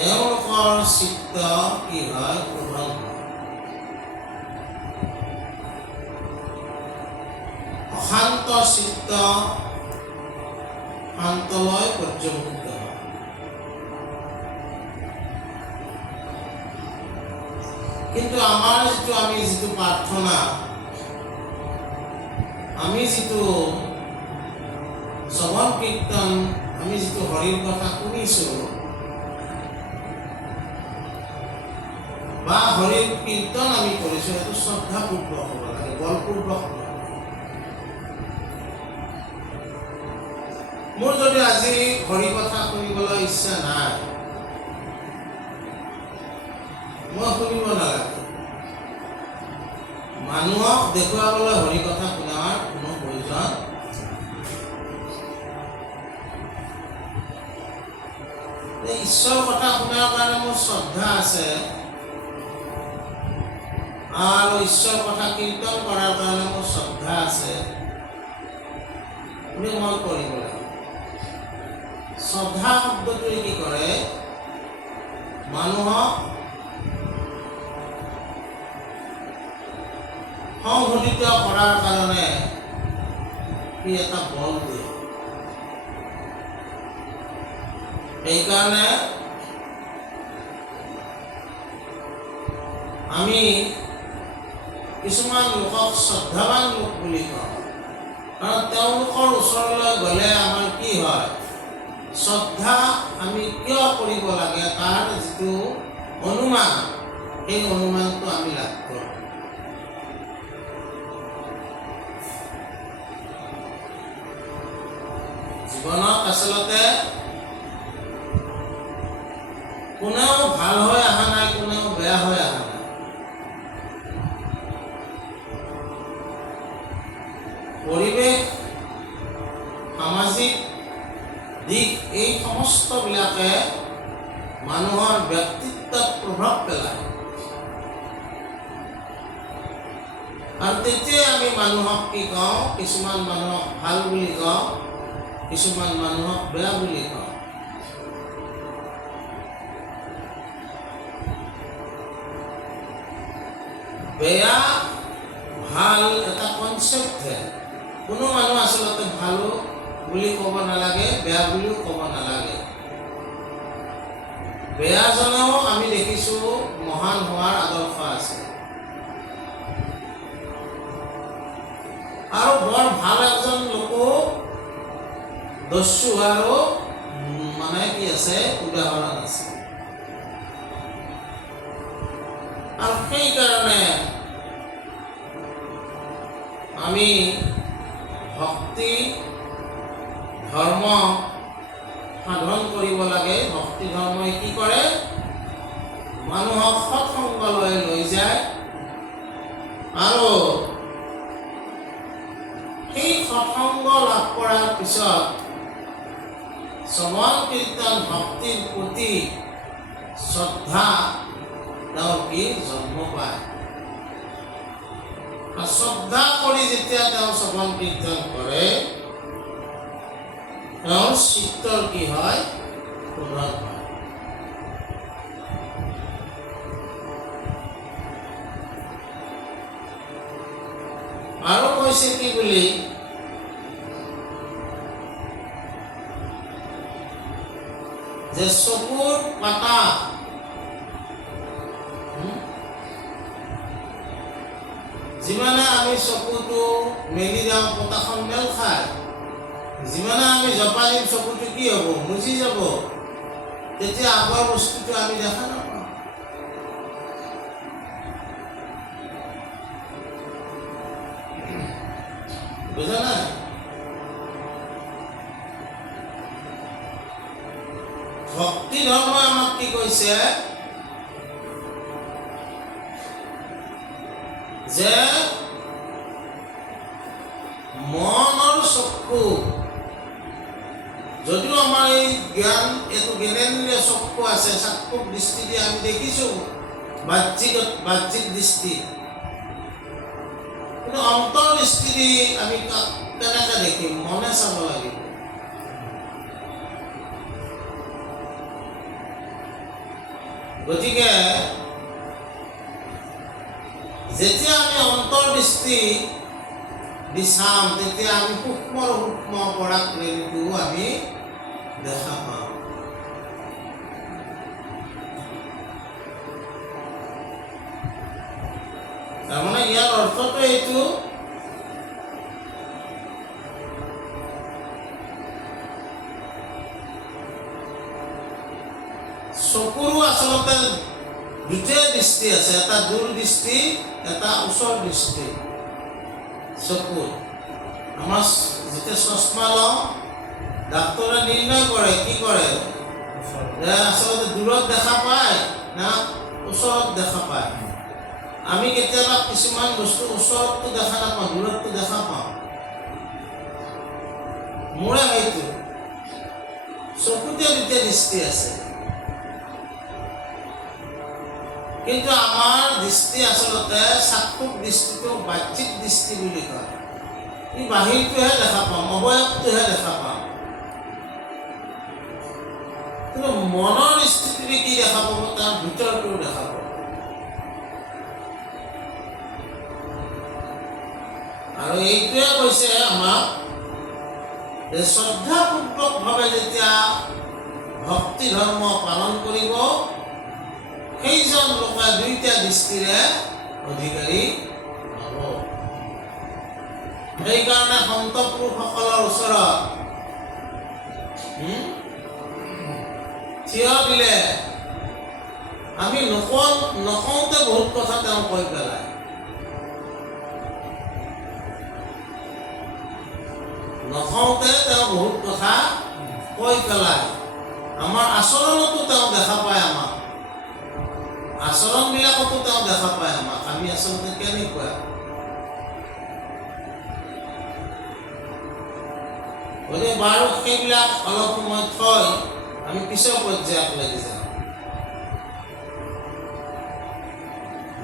তেওঁলোকৰ চিত্ত কি হয়? শোধন হয়। অশান্ত চিত্ত শান্তলৈ পৰ্যবসিত হয়। কিন্তু আমাৰ আমি যিটো প্ৰাৰ্থনা, আমি যিটো শ্ৰৱণ কীৰ্তন, আমি যিটো হৰিৰ কথা শুনিছোঁ বা হৰিৰ কীৰ্তন আমি কৰিছোঁ, সেইটো শ্ৰদ্ধাপূৰ্বক হ'ব লাগে, বলপূৰ্বক হ'ব লাগে। মোৰ যদি আজি হৰি কথা শুনিবলৈ ইচ্ছা নাই, মই শুনিব নালাগে। মানুহক দেখুৱাবলৈ হৰি কথা শুনাৰ কোনো প্ৰয়োজন। ঈশ্বৰৰ কথা শুনাৰ কাৰণে মোৰ শ্ৰদ্ধা আছে আৰু ঈশ্বৰৰ কথা কীৰ্তন কৰাৰ কাৰণে মোৰ শ্ৰদ্ধা আছে, মই কৰিব লাগে। শ্ৰদ্ধা শব্দটোৱে কি কৰে? মানুহক সংঘটিত কৰাৰ কাৰণে সি এটা বল দিয়ে। সেইকাৰণে আমি কিছুমান লোকক শ্ৰদ্ধাৱান লোক বুলি কওঁ, কাৰণ তেওঁলোকৰ ওচৰলৈ গ'লে আমাৰ কি হয়? শ্ৰদ্ধা আমি কিয় কৰিব লাগে তাৰ যিটো অনুমান, সেই অনুমানটো আমি লাভ কৰোঁ। জীৱনত আচলতে কোনেও ভাল হৈ অহা নাই, কোনেও বেয়া হৈ অহা নাই। পৰিৱেশ, সামাজিক দিশ, এই সমস্তবিলাকে মানুহৰ ব্যক্তিত্বত প্ৰভাৱ পেলায়। আৰু তেতিয়াই আমি মানুহক কি কওঁ? কিছুমান মানুহক ভাল বুলি কওঁ, কিছুমান মানুহক বেয়া বুলি কওঁ। বেয়া ভাল এটা কনচেপ্টহে। কোনো মানুহ আচলতে ভালো বুলি ক'ব নালাগে, বেয়া বুলিও ক'ব নালাগে। বেয়াজনেও আমি দেখিছোঁ মহান হোৱাৰ আদৰ্শ আছে, আৰু বৰ ভাল এজন লোকো দস্যু হোৱাৰো কি আছে? উদাহৰণ আছে। আৰু সেইকাৰণে আমি ভক্তি ধৰ্ম সাধন কৰিব লাগে। ভক্তি ধৰ্মই কি কৰে? মানুহক সৎসংগলৈ লৈ যায়, আৰু সেই সৎসংগ লাভ কৰাৰ পিছত শ্ৰৱণ কীৰ্তন ভক্তিৰ প্ৰতি শ্ৰদ্ধা তেওঁৰ কি জন্ম পায়। শ্ৰদ্ধা কৰি যেতিয়া তেওঁ শ্ৰৱণ কীৰ্তন কৰে, তেওঁৰ চিত্তৰ কি হয়? শোধন হয়। আৰু কৈছে কি বুলি? যে চকুৰ পাতা যিমানে আমি চকুটো মেলি যাওঁ, পতাখন মেল খায়। যিমানে আমি জপা দিম, চকুটো কি হ'ব? মুচি যাব। তেতিয়া আগৰ বস্তুটো আমি দেখা নাপাওঁ। বুজা নাই? ভক্তি ধৰ্মই আমাক কি কৈছে? যে মন আৰু চক্ষু, যদিও আমাৰ এই জ্ঞান, এইটো জ্ঞানেন্দ্ৰিয় চক্ষু আছে, চাক্ষুষ দৃষ্টি দি আমি দেখিছোঁ, বাহ্যিক দৃষ্টি, কিন্তু অন্তৰ দৃষ্টি দি আমি কেনেকৈ দেখিম? মনে চাব লাগিব। গতিকে যেতিয়া আমি অন্তৰ্দৃষ্টি দি চাম তেতিয়া আমি সূক্ষ্মৰ সূক্ষ্ম পৰাগ ৰেণুটো আমি দেখা পাওঁ। তাৰমানে ইয়াৰ অৰ্থটো এইটো চকুৰো আচলতে দুটাই দৃষ্টি আছে, এটা দূৰ দৃষ্টি, এটা ওচৰ দৃষ্টি। চকুৰ আমাৰ যেতিয়া চশমা লওঁ ডাক্তৰে নিৰ্ণয় কৰে, কি কৰে যে আচলতে দূৰত দেখা পায় না ওচৰত দেখা পায়। আমি কেতিয়াবা কিছুমান বস্তু ওচৰতটো দেখা নাপাওঁ, দূৰতটো দেখা পাওঁ। মোৰে হয়তো চকুতে দুটা দৃষ্টি আছে, কিন্তু আমাৰ দৃষ্টি আচলতে চাক্ষুষ দৃষ্টিটো বাহ্যিক দৃষ্টি বুলি কয়। ই বাহিৰটোহে দেখা পাওঁ, অৱয়ৱটোহে দেখা পাওঁ। কিন্তু মনৰ দৃষ্টিটোৰে কি দেখা পাব, তাৰ ভিতৰটো দেখা পাব। আৰু এইটোৱে কৈছে আমাক যে শ্ৰদ্ধাপূৰ্বকভাৱে যেতিয়া ভক্তি ধৰ্ম পালন কৰিব সেইজন লোকে দুইটা দৃষ্টিৰে অধিকাৰী হ'ব। সেইকাৰণে সন্ত পুৰুষসকলৰ ওচৰত থিয় দিলে আমি নকওঁতে বহুত কথা তেওঁ কৈ পেলায়। নকওঁতে তেওঁ বহুত কথা কৈ পেলায়। আমাৰ আচৰণতো তেওঁ দেখা পায়, আমাক আচৰণবিলাকতো তেওঁ দেখা পায় আমাক, আমি আচলতে কেনেকুৱা। গতিকে বাৰু সেইবিলাক অলপ সময় থৈ আমি পিছৰ পৰ্যায়ত লাগি যাওঁ।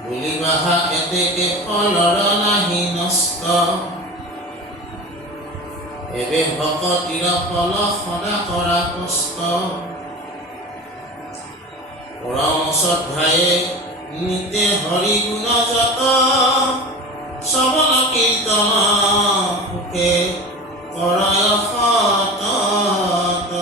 বুলি বাহা এতেকে ফলৰ নাহি নষ্ট, এবে ভকতিৰ ফল সদা কৰা কষ্ট। পৰম শ্ৰদ্ধায়ে নিতে হৰি গুণ যত, শ্ৰৱণ কীৰ্তন সুখে কৰয় সতত।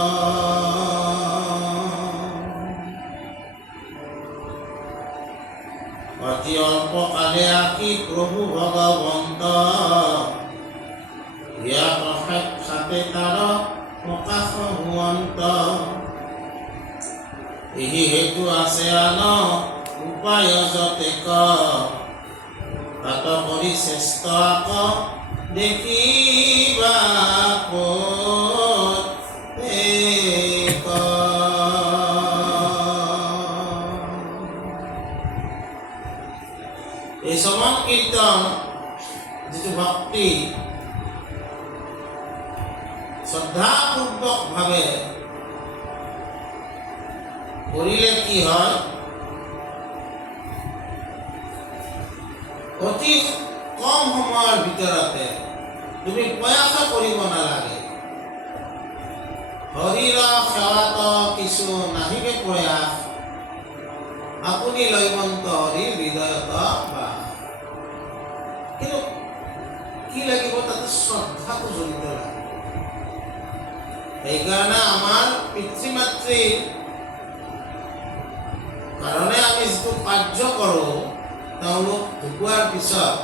অতি অল্পকালে আকি প্ৰভু ভগৱন্ত, ইয়াত সাক্ষাতে তাৰ প্ৰকাশ হোৱন্ত। এই হেতু আছে আন উপায় যতেক, তাত কৰি শ্ৰেষ্ঠ আক দেখিবা প্ৰত্যেক। এই শ্ৰৱণ কীৰ্তন যিটো ভক্তি শ্ৰদ্ধাপূৰ্বকভাৱে কৰিলে কি হয়, অতি কম সময়ৰ ভিতৰতে তুমি প্ৰয়াস কৰিব নালাগে। হৰিৰ সেৱাত কিছু নাহিবে প্ৰয়াস, আপুনি লৈবন্ত হৰি হৃদয়ত বাস। কিন্তু কি লাগিব, তাতে শ্ৰদ্ধাটো জড়িত লাগে। সেইকাৰণে আমাৰ পিতৃ মাতৃৰ কাৰণে আমি যিটো কাৰ্য কৰোঁ, তেওঁলোক ঢুকোৱাৰ পিছত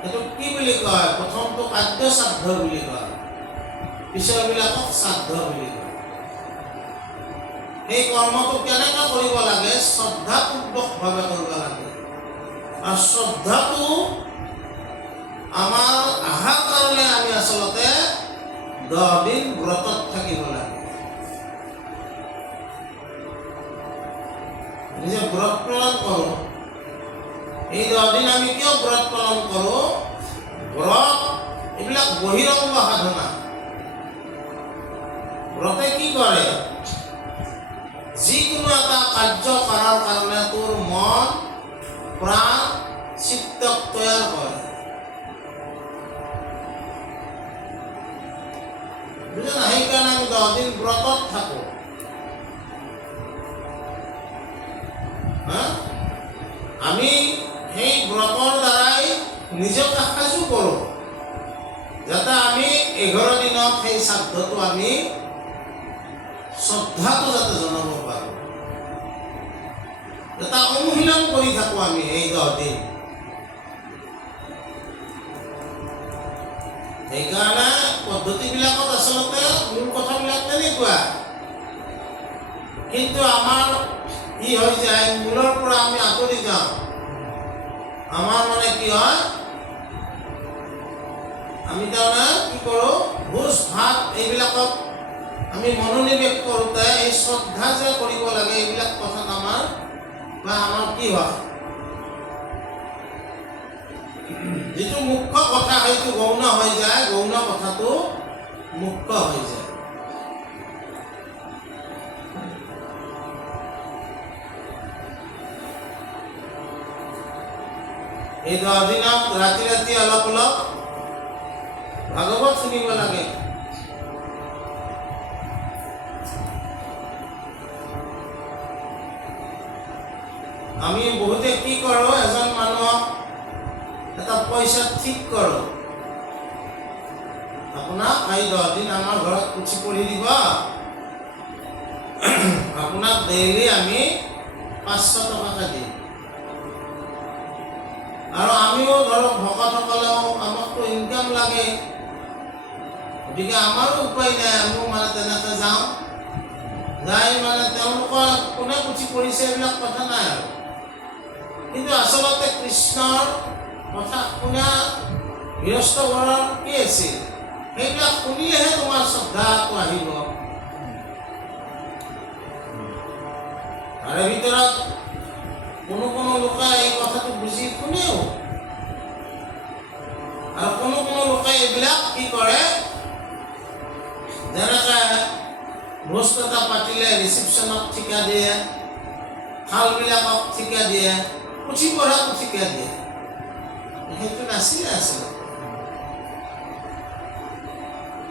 সেইটো কি বুলি কয়, প্ৰথমটো কাৰ্য শ্ৰাদ্ধ বুলি কয়, পিছৰবিলাকক শ্ৰাদ্ধ বুলি কয়। সেই কৰ্মটো কেনেকৈ কৰিব লাগে, শ্ৰদ্ধাপূৰ্বকভাৱে কৰিব লাগে। আৰু শ্ৰদ্ধাটো আমাৰ অহাৰ কাৰণে আমি আচলতে 10 দিন ব্ৰতত থাকিব লাগে। নিজে ব্ৰত পালন কৰোঁ, এই 10 দিন আমি কিয় ব্ৰত পালন কৰোঁ? ব্ৰত এইবিলাক বহিৰংগ সাধনা। ব্ৰতে কি কৰে, যিকোনো এটা কাৰ্য কৰাৰ কাৰণে তোৰ মন প্ৰাণ চিত্তক তৈয়াৰ কৰে। বুঝলেন? সেইকাৰণে আমি 10 দিন ব্ৰতত থাকোঁ। নিজকে সাজু কৰোঁ যাতে আমি 11 দিনত সেই শ্ৰাদ্ধটো আমি শ্ৰদ্ধাটো যাতে জনাব পাৰোঁ, এটা অনুশীলন কৰি থাকোঁ আমি এই 10 দিন। সেইকাৰণে পদ্ধতিবিলাকত আচলতে মূল কথাবিলাক তেনেকুৱা, কিন্তু আমাৰ কি হৈ যায়, মূলৰ পৰা আমি আঁতৰি যাওঁ। আমাৰ মানে কি হয়, আমি তাৰমানে কি কৰোঁ, ভোজ ভাত এইবিলাকত আমি মনোনিৱেশ কৰোঁতে এই শ্ৰদ্ধা যে কৰিব লাগে এইবিলাক কথাত আমাৰ কি হয়, যিটো মুখ্য কথা সেইটো গৌণ হৈ যায়, গৌণ কথাটো মুখ্য হৈ যায়। এই 10 দিনত ৰাতি ৰাতি অলপ অলপ ভাগৱত শুনিব লাগে। আমি বহুতে কি কৰোঁ, এজন মানুহক এটা পইচা ঠিক কৰোঁ, আপোনাক এই 10 দিন আমাৰ ঘৰত পুথি পঢ়ি দিব, আপোনাক ডেইলি আমি 500 টকাকে দিম। আৰু আমিও ধৰক ভকতসকলেও আমাকতো ইনকাম লাগে, গতিকে আমাৰো উপায় নাই, আমিও মানে তেনেকৈ যাওঁ, যাই মানে তেওঁলোকৰ কোনে পুথি পঢ়িছে এইবিলাক কথা নাই আৰু। কিন্তু আচলতে কৃষ্ণৰ কথা শুনা গৃহস্থ ঘৰৰ কি আছিল, সেইবিলাক শুনিলেহে তোমাৰ শ্ৰদ্ধাটো আহিব। তাৰে ভিতৰত কোনো কোনো লোকে এই কথাটো বুজি শুনেও, আৰু কোনো কোনো লোকে এইবিলাক কি কৰে, যেনেকৈ ভোজ এটা পাতিলে ৰিচিপশ্যনত ঠিকা দিয়ে, থালবিলাকক ঠিকা দিয়ে, পুথি পঢ়াটো ঠিকা দিয়ে, সেইটো নাছিলে আচলতে।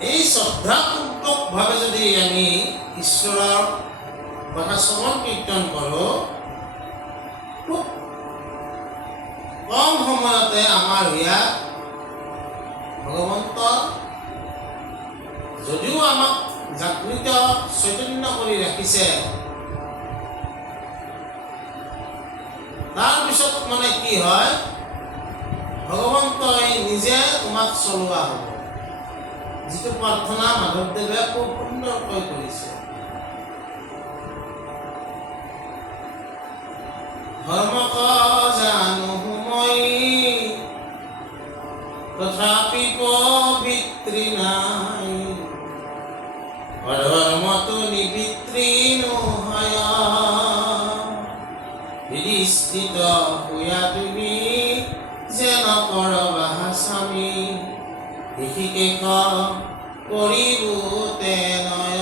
এই শ্ৰদ্ধাপূৰ্বকভাৱে যদি আমি ঈশ্বৰৰ কথা শ্ৰৱণ কীৰ্তন কৰোঁ, খুব কম সময়তে আমাৰ ইয়াত ভগৱন্ত যদিও আমাক জাগৃত চৈতন্য কৰি ৰাখিছে, তাৰপিছত মানে কি হয়, ভগৱন্তই নিজে তোমাক চলোৱা হ'ব। যিটো প্ৰাৰ্থনা মাধৱদেৱে খুব সুন্দৰকৈ কৰিছে, ধৰ্মক জানো মই তথাপি পবিত্ৰী নাই, অধৰ্মটো নিবিত্ৰী নহয়, বিধিষ্ঠিত হোৱা তুমি যে নকৰবা স্বামী, ঋষিকেশ কৰিবোতে নয়।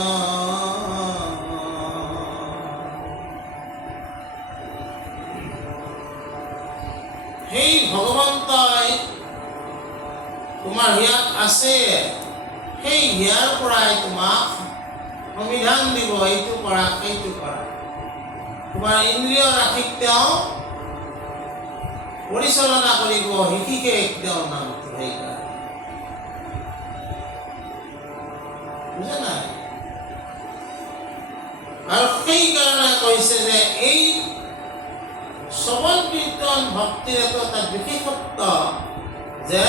সেই ভগৱন্তই তোমাৰ হিয়াত আছে, সেই হিয়াৰ পৰাই তোমাক সংবিধান দিব, এইটো কৰা সেইটো কৰা। তোমাৰ ইন্দ্ৰিয় ৰাশিক তেওঁ পৰিচালনা কৰিব, ঋষিকেশ তেওঁৰ নামটো, সেইকাৰণে বুজা নাই। আৰু সেইকাৰণে কৈছে যে এই শ্ৰৱণ কীৰ্তন ভক্তিৰ এটা বিশেষত্ব যে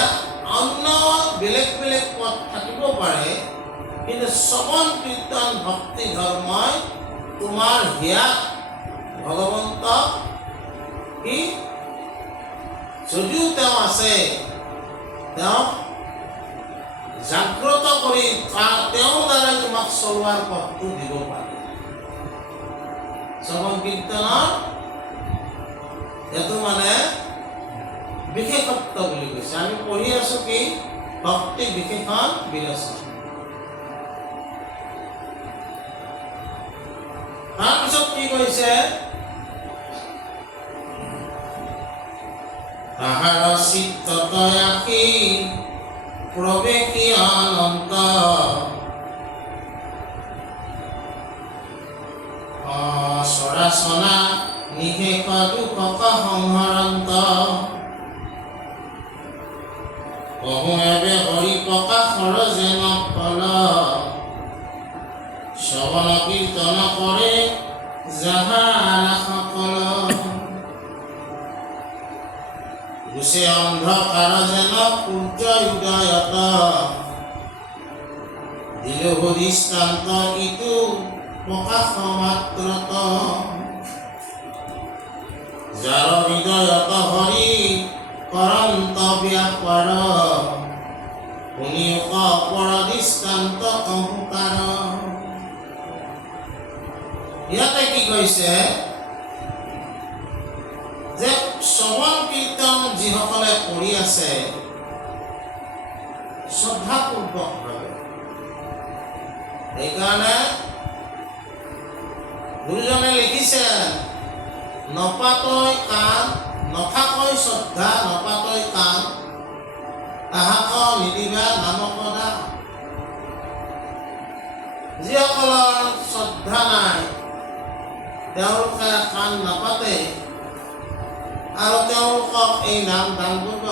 অন্য বেলেগ বেলেগ পথ থাকিব পাৰে, কিন্তু শ্ৰৱণ কীৰ্তন ভক্তি ধৰ্মই তোমাৰ হিয়াত ভগৱন্তক কি যদিও তেওঁ আছে, তেওঁক জাগ্ৰত কৰি তেওঁৰ দ্বাৰাই তোমাক চলোৱাৰ পথটো দিব পাৰে। শ্ৰৱণ কীৰ্তনৰ এইটো মানে বিশেষত্ব বুলি কৈছে। আমি পঢ়ি আছো কি ভক্তি বিশেষণ বিৰচন। তাৰপিছত কি কৈছে, তাহাৰ চিত্তত আঁকি প্ৰৱেশী অনন্ত, চৰাচনা নিশেষ দুখক সংহৰন্ত, কহো এবে হৰি প্ৰকাশৰ যেন ফল শ্ৰৱণ কীৰ্তন কৰে যাহাৰা সকল গুছে অন্ধকাৰ যেন সূৰ্য উদয়ত দিল হৰিষ্টান্ত ইটো প্ৰকাশ মাত্ৰত যাৰ হৃদয়ত হৰি কৰন্ত ব্যাপাৰ শুনিও অপৰ দৃষ্টান্ত অহংকাৰ ইয়াতে কি কৈছে যে শ্ৰৱণ কীৰ্তন যিসকলে কৰি আছে শ্ৰদ্ধাপূৰ্বকভাৱে সেইকাৰণে গুৰুজনে লিখিছে নপাতৈ কাণ নথাকৈ শ্ৰদ্ধা নপাতৈ কাণ তাহাক নিদিবা নামপদা যিসকলৰ শ্ৰদ্ধা নাই তেওঁলোকে কাণ নাপাতে আৰু তেওঁলোকক এই নাম দান কৰিব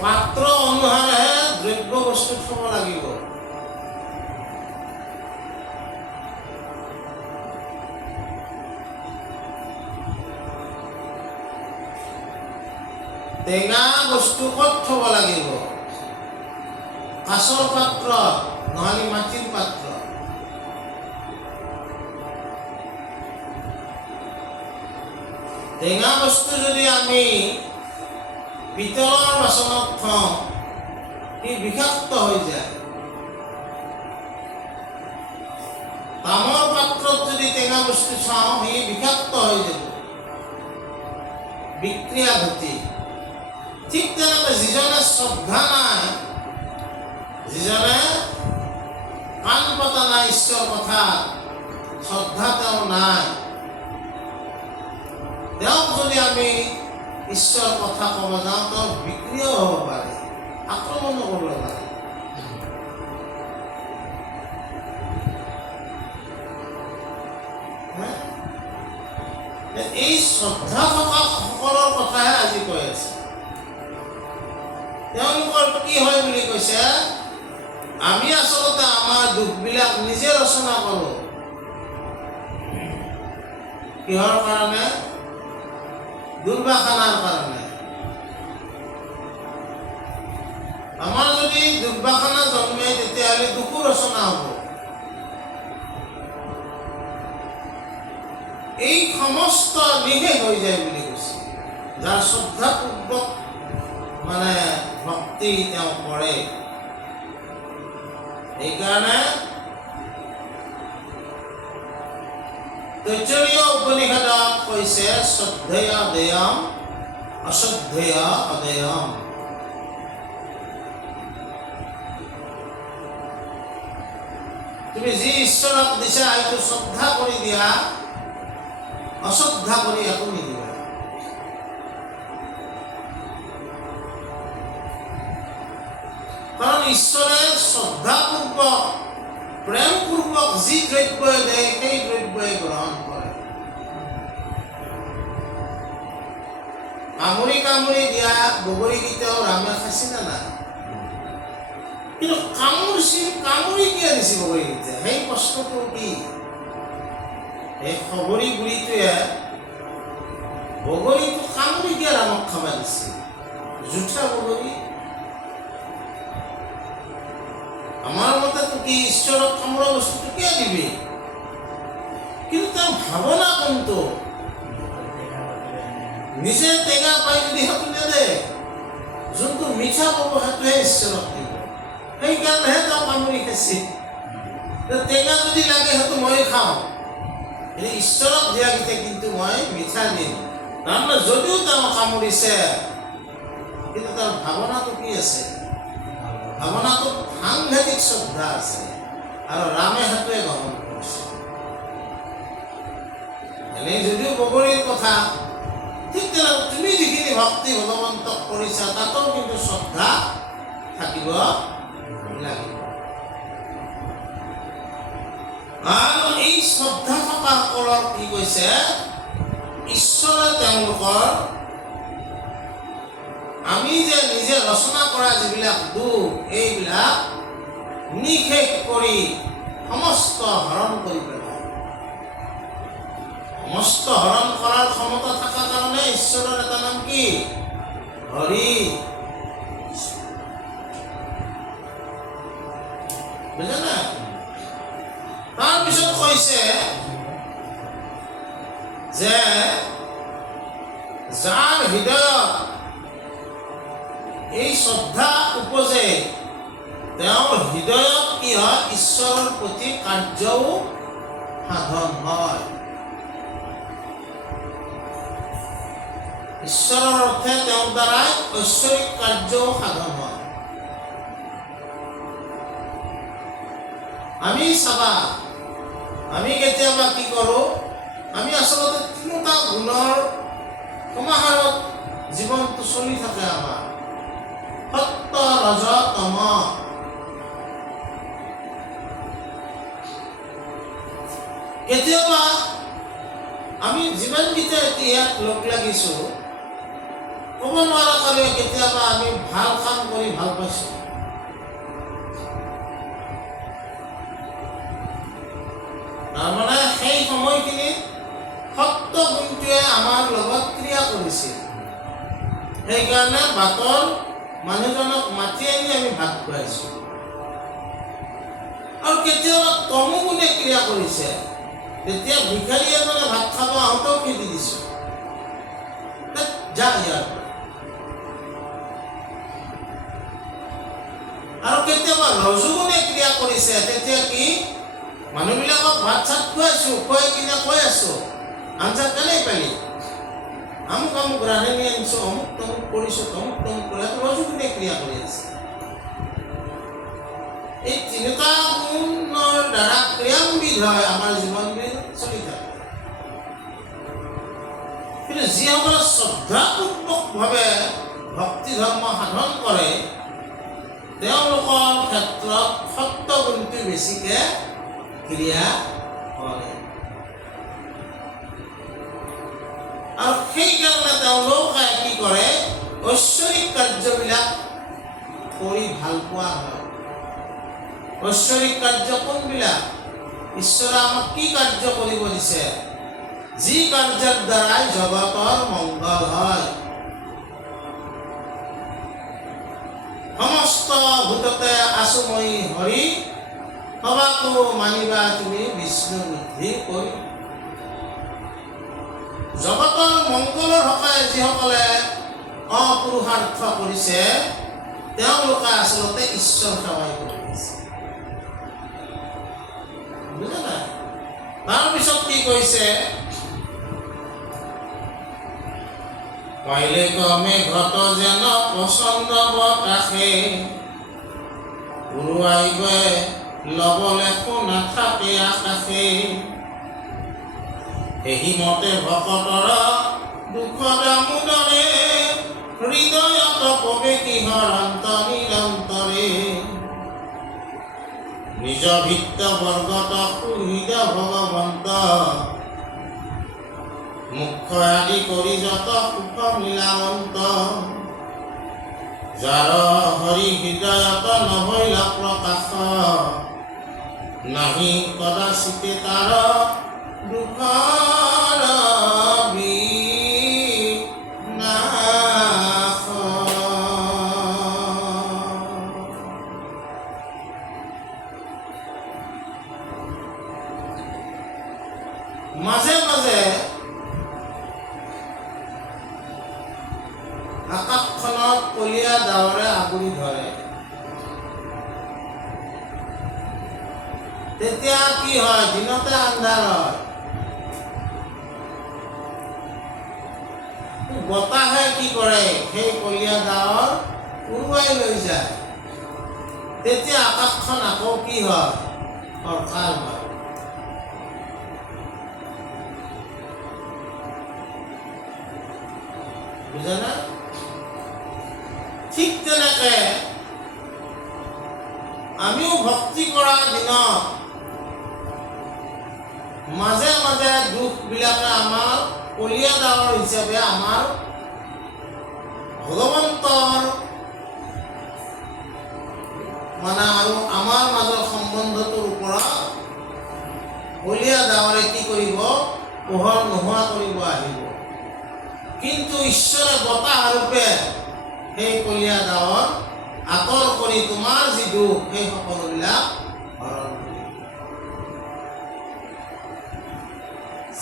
পাত্ৰ অনুসাৰেহে দ্ৰব্য বস্তু থব লাগিব টেঙা বস্তু ক'ত থব লাগিব কাঁচৰ পাত্ৰ নহলে মাটিৰ পাত্ৰ টেঙা বস্তু যদি আমি পিতলৰ বাচনত থওঁ ই বিষাক্ত হৈ যায় তামৰ পাত্ৰত যদি টেঙা বস্তু চাওঁ সি বিষাক্ত হৈ যাব বিক্ৰিয়া ঘটি ঠিক তেনেকৈ যিজনে শ্ৰদ্ধা নাই যিজনে কাণ পতা নাই ঈশ্বৰ কথা শ্ৰদ্ধা তেওঁ নাই তেওঁক যদি আমি ঈশ্বৰ কথা ক'ব যাওঁ তেওঁ বিক্ৰিয়াও হ'ব পাৰে আক্ৰমণো কৰিব পাৰে এই শ্ৰদ্ধা থকা সকলৰ কথাহে আজি কৈ আছে তেওঁলোকৰ কি হয় বুলি কৈছে আমি আচলতে আমাৰ দুখবিলাক নিজে ৰচনা কৰোঁ কিহৰ কাৰণে দুৰ্বাসনাৰ কাৰণে আমাৰ যদি দুৰ্বাসনা জন্মে তেতিয়াহ'লে দুখো ৰচনা হ'ব এই সমস্ত নিশেষ হৈ যায় বুলি কৈছে যাৰ শ্ৰদ্ধাপূৰ্বক মানে ভক্তি তেওঁ কৰে সেইকাৰণে তৈত্তৰীয় উপনিষদত কৈছে শ্ৰদ্ধেয় দেয়ম অশ্ৰদ্ধেয় অদেয়ম তুমি যি ঈশ্বৰক দিছা এইটো শ্ৰদ্ধা কৰি দিয়া অশ্ৰদ্ধা কৰি একো নিদিবা কাৰণ ঈশ্বৰে শ্ৰদ্ধাপূৰ্বক প্ৰেমপূৰ্বক যি দ্ৰব্যই দিয়ে সেই দ্ৰব্যই গ্ৰহণ কৰে কামুৰি কামুৰি দিয়া বগৰীকেইটাও ৰামে খাইছে নে নাই কিন্তু কামুৰি কিয় দিছে বগৰীকেইটা সেই প্ৰশ্নটো কি এই খবৰী বুঢ়ীটোৱে বগৰীটো কামুৰি কিয় ৰামক খাব দিছে জুঠা বগৰী আমাৰ মতেতো কি ঈশ্বৰক কামোৰা বস্তুটো কিয় দিবি কিন্তু তাৰ ভাৱনা কোনটো নিজে টেঙা পাই যদি সেইটো নেদে যোনটো মিঠা পাব সেইটোহে ঈশ্বৰক দিব সেইকাৰণেহে তেওঁ কামুৰি খাইছে টেঙা যদি লাগে সেইটো মই খাওঁ কিন্তু ঈশ্বৰক দিয়াকেইটা কিন্তু মই মিঠা দিম তাৰমানে যদিও তেওঁ কামুৰিছে কিন্তু তাৰ ভাৱনাটো কি আছে ভাৱনাটো সাংঘাতিক শ্ৰদ্ধা আছে আৰু ৰামে সেইটোৱে গ্ৰহণ কৰিছে এনেই যদিও বগৰীৰ কথা ঠিক তেনেকৈ তুমি যিখিনি ভক্তি ভগৱন্তক কৰিছা তাতো কিন্তু শ্ৰদ্ধা থাকিব লাগিব আৰু এই শ্ৰদ্ধা থকা সকলক কি কৈছে, ঈশ্বৰে তেওঁলোকৰ আমি যে নিজে ৰচনা কৰা যিবিলাক দুখ এইবিলাক নিশেষ কৰি সমস্ত হৰণ কৰি পেলায়। সমস্ত হৰণ কৰাৰ ক্ষমতা থকাৰ কাৰণে ঈশ্বৰৰ এটা নাম কি, হৰি। বুজা নাই? তাৰপিছত কৈছে যে যাৰ হৃদয়ত এই শ্ৰদ্ধা উপজে তেওঁৰ হৃদয়ত কি হয়, ঈশ্বৰৰ প্ৰতি কাৰ্যও সাধন হয়। ঈশ্বৰৰ অৰ্থে তেওঁৰ দ্বাৰাই ঐশ্বৰিক কাৰ্যও সাধন হয়। আমি চাবা, আমি কেতিয়াবা কি কৰোঁ, আমি আচলতে তিনিটা গুণৰ সমাহাৰত জীৱনটো চলি থাকে আমাৰ, সত্য, ৰজ, তম। কেতিয়াবা আমি যিমানকেইটা ইয়াত লগ লাগিছোঁ ক'ব নোৱাৰাকৈ কেতিয়াবা আমি ভাল কাম কৰি ভাল পাইছোঁ। তাৰমানে সেই সময়খিনিত সত্য গুণটোৱে আমাৰ লগত ক্ৰিয়া কৰিছিল। সেইকাৰণে বাটৰ মানুহজনক মাতি আনি আমি ভাত খুৱাইছোঁ। আৰু কেতিয়াবা তমো গুণে ক্ৰিয়া কৰিছে, তেতিয়া ভিখাৰী এজনে ভাত খাব আহোঁতেও খেদি দিছোঁ, যা ইয়াৰ পৰা। আৰু কেতিয়াবা ৰজোগুণে ক্ৰিয়া কৰিছে, তেতিয়া কি মানুহবিলাকক ভাত চাত খুৱাইছোঁ, খুৱাই কিনে কৈ আছোঁ আঞ্জা কেনে পালি, আমুক আমুক ৰান্ধনি আনিছোঁ, অমুক তমুক কৰিছোঁ, তমুক তমুক কৰি ৰজোগুণে ক্ৰিয়া কৰি আছে। এই তিনিটা গুণৰ দ্বাৰা ক্ৰিয়ান্বিত হয় আমাৰ জীৱনবিধ চলি থাকে। কিন্তু যিসকলে শ্ৰদ্ধাপূৰ্বকভাৱে ভক্তি ধৰ্ম সাধন কৰে তেওঁলোকৰ ক্ষেত্ৰত সত্য গুণটো বেছিকে ক্ৰিয়া কৰে। আৰু সেইকাৰণে তেওঁলোকে কি কৰে, ঐশ্বৰিক কাৰ্যবিলাক কৰি ভাল পোৱা হয়। ঐশ্বৰিক কাৰ্য কোনবিলাক? ঈশ্বৰে আমাক কি কাৰ্য কৰিব দিছে? যি কাৰ্যৰ দ্বাৰাই জগতৰ মংগল হয়। সমস্ত ভূততে আছো মই হৰি, সবাকো মানিবা তুমি বিষ্ণু বুদ্ধি কৰি। জগতৰ মংগলৰ হকে যিসকলে অপুৰুষাৰ্থ কৰিছে তেওঁলোকে আচলতে ঈশ্বৰ সেৱাই কৰি আছে। বুজা নাই? তাৰপিছত কি কৈছে, পাইলে কমে ঘট যেন পচন্দ বতাসে, উৰুৱাই গৈ লবলে নাথাকে আকাশে। এই মতে ভকতৰ দুখ দামোদৰে, হৃদয়ত প্ৰৱেশী হৰন্ত নিৰন্তৰে। নিজ ভিত্ত বৰ্গত সুহৃদ ভগৱন্ত, মুখ্য আদি কৰি যত সুখ মিলাৱন্ত। যাৰ হৰি হৃদয়ত নহৈল প্ৰকাশ, নাহি কদাচিতে তাৰ দুখৰ বিনাশ। মাজে মাজে আকাশখনত কলীয়া ডাৱৰে আগুৰি ধৰে, তেতিয়া কি হয়, দিনতে আন্ধাৰ হয়। বতাহে কি কৰে, সেই কলীয়া ডাৱৰ উৰুৱাই লৈ যায়। তেতিয়া আকাশখন আকৌ কি হয়, ফৰকাল হয়। বুজা নাই? ঠিক তেনেকে আমিও ভক্তি কৰা দিনত মাজে মাজে দুখবিলাকে আমাৰ কলীয়া ডাৱৰ হিচাপে আমাৰ ভগৱন্তৰ মানে আৰু আমাৰ মাজৰ সম্বন্ধটোৰ ওপৰত কলীয়া ডাৱৰে কি কৰিব? পোহৰ নোহোৱা কৰিব আহিব। কিন্তু ঈশ্বৰে বতাহ ৰূপে সেই কলীয়া ডাৱৰ আঁতৰ কৰি তোমাৰ যি দুখ সেই সকলোবিলাক হৰণ কৰিব।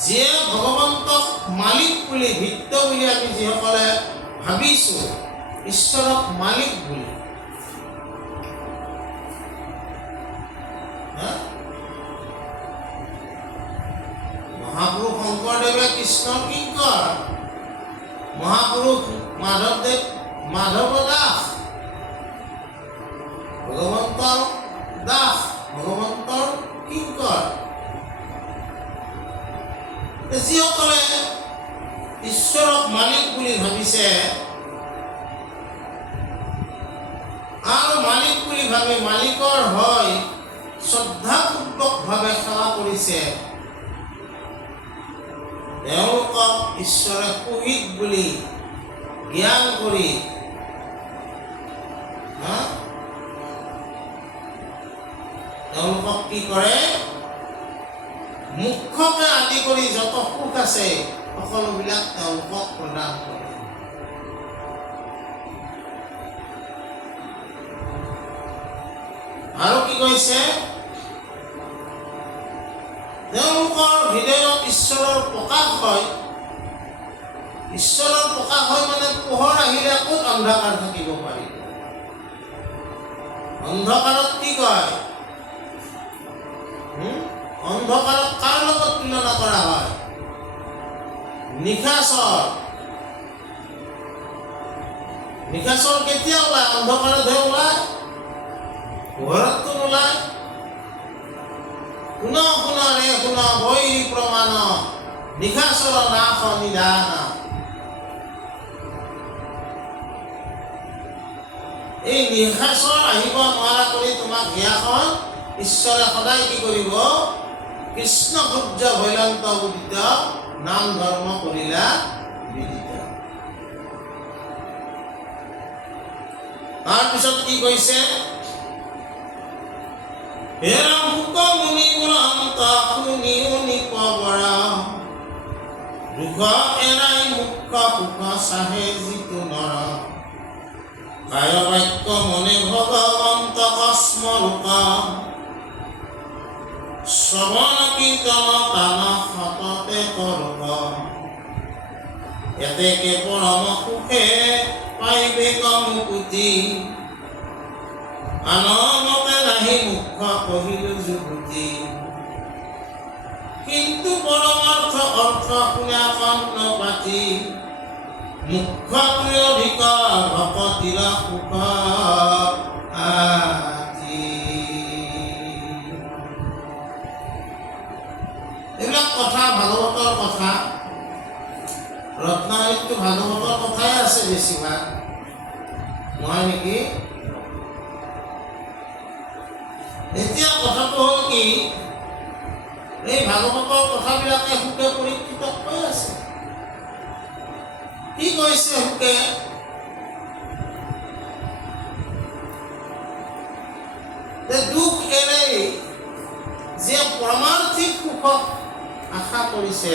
যিয়ে ভগৱন্তক মালিক বুলি, ভিত্ত বুলি আমি যিসকলে ভাবিছোঁ, ঈশ্বৰক মালিক বুলি, মহাপুৰুষ শংকৰদেৱে কৃষ্ণৰ কিংকৰ, মহাপুৰুষ মাধৱ দাস ভগৱন্তৰ দাস, ভগৱন্তৰ কিংকৰ। যিসকলে ঈশ্বৰক মালিক বুলি ভাবিছে আৰু মালিক বুলি ভাবি মালিকৰ হৈ শ্ৰদ্ধাপূৰ্বকভাৱে সেৱা কৰিছে, তেওঁলোকক ঈশ্বৰে শহীদ বুলি জ্ঞান কৰি তেওঁলোকক কি কৰে? মুখ্যকে আদি কৰি যত সুখ আছে সকলোবিলাক তেওঁলোকক প্ৰদান কৰে। আৰু কি কৈছে? তেওঁলোকৰ হৃদয়ত ঈশ্বৰৰ প্ৰকাশ হয়। ঈশ্বৰৰ প্ৰকাশ হয় মানে পোহৰ আহিলে ক'ত অন্ধকাৰ থাকিব পাৰিব? অন্ধকাৰত কি কয়? অন্ধকাৰত কাৰ লগত তুলনা কৰা হয়? নিশাচৰ। নিশাচৰ কেতিয়া ওলায়? অন্ধকাৰতহে ওলায়, পোহৰততো নোলায়। শুন শুন ৰে শুন বৈৰী প্ৰমাণ, নিশাচৰ নাশ নিধান। এই নিশাচৰ আহিব নোৱাৰা কৰি তোমাক হিয়াখন ঈশ্বৰে সদায় কি কৰিব? কৃষ্ণ সূৰ্য ভৈলন্ত উদিত, নাম ধৰ্ম কৰিলা বিদিত। তাৰপিছত কি কৈছে? হেৰা মুক মুনি বুলন্ত শুনিও নিপবৰা, দুখ এৰাই মুখ্য সুখ চাহে যিটো নৰ, কায় বাক্য মনে ভগৱন্ত কস্মৰূপ, শ্ৰৱণ কীৰ্তন কাণ সততে কৰক, এতেকে পৰম সুখে পাইবে মুকুতি, আনমতে নাহি মুখ্য কহিল যুৱতী, কিন্তু পৰমাৰ্থ অৰ্থ শুনা কন্ন পাতি, মুখ্য অধিক ভকতিৰ সুখ আতি। এইবিলাক কথা ভাগৱতৰ কথা, ৰত্নাৱলীতটো ভাগৱতৰ কথাই আছে বেছিভাগ, নহয় নেকি? এতিয়া কথাটো হ'ল কি, এই ভাগৱতৰ কথাবিলাকে সুখে পৰীক্ষিত হৈ আছে। কি কৈছে সুখে? দুখ এৰাই যে পৰমাৰ্থিক সুখক আশা কৰিছে,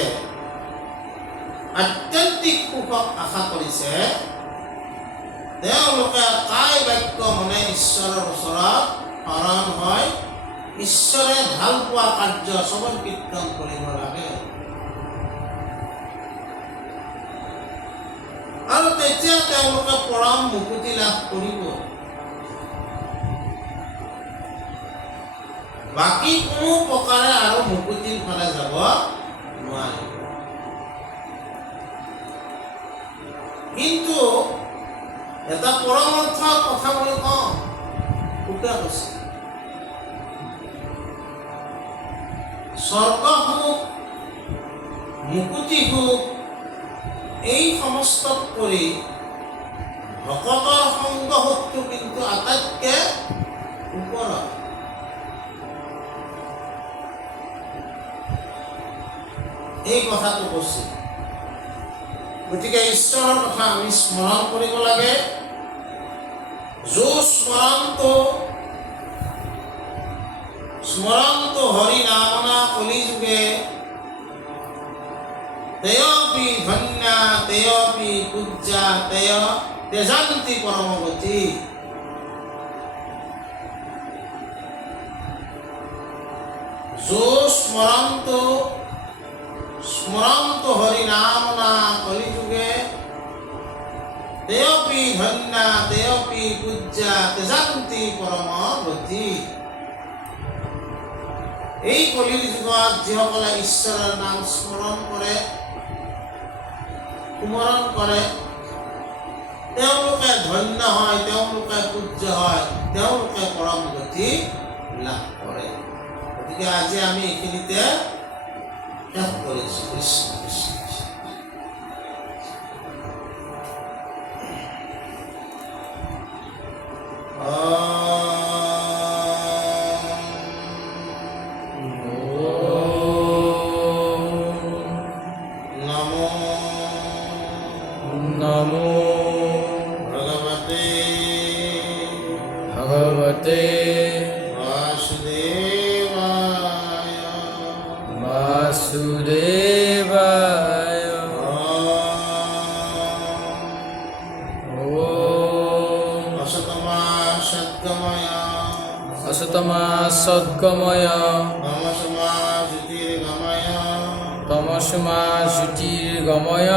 আত্যন্তিক সুখক আশা কৰিছে, তেওঁলোকে কায় বাক্য মনে ঈশ্বৰৰ ওচৰত শৰণ হয়, ঈশ্বৰে ভাল পোৱা কাৰ্য শ্ৰৱণ কীৰ্তন কৰিব লাগে। আৰু তেতিয়া তেওঁলোকে পৰম মুকুতি লাভ কৰিব। বাকী কোনো প্ৰকাৰে আৰু মুকুতিৰ ফালে যাব নোৱাৰিব। কিন্তু এটা পৰমাৰ্থৰ কথা মই কওঁ, উল্টা কৈছে। স্বৰ্গ সুখ, মুকুতি সুখ, এই সমস্ত কৰি ভকতৰ সংগ সুখটো কিন্তু আটাইতকৈ ওপৰত। এই কথাটো কৈছে। গতিকে ঈশ্বৰৰ কথা আমি স্মৰণ কৰিব লাগে। স্মৰণটো হৰি নামনা কলিযুগে তেয়পি ধন্যা তেয়পি পূজ্যা তেজন্তি পৰমগতি। স্মৰণটো হৰি নামনা কলিযুগে তেয়পি ধন্যা তেয়পি পূজ্যা তেজন্তি পৰমগতি। এই কলিৰ যুগত যিসকলে ঈশ্বৰৰ নাম স্মৰণ কৰে, সুমৰণ কৰে, তেওঁলোকে ধন্য হয়, তেওঁলোকে পূজ্য হয়, তেওঁলোকে পৰম গতি লাভ কৰে। গতিকে আজি আমি এইখিনিতে শেষ কৰিছোঁ। কৃষ্ণ কৃষ্ণ। नमो भगवते वासुदेवाय। असतमा सद्गमय तमसमा ज्योतिर्गमय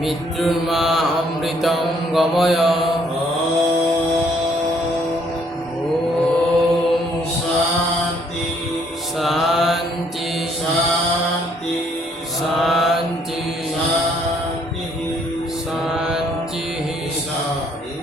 मृत्युर्मा अमृतं गमय। शांति शांति शांति शांति शांति।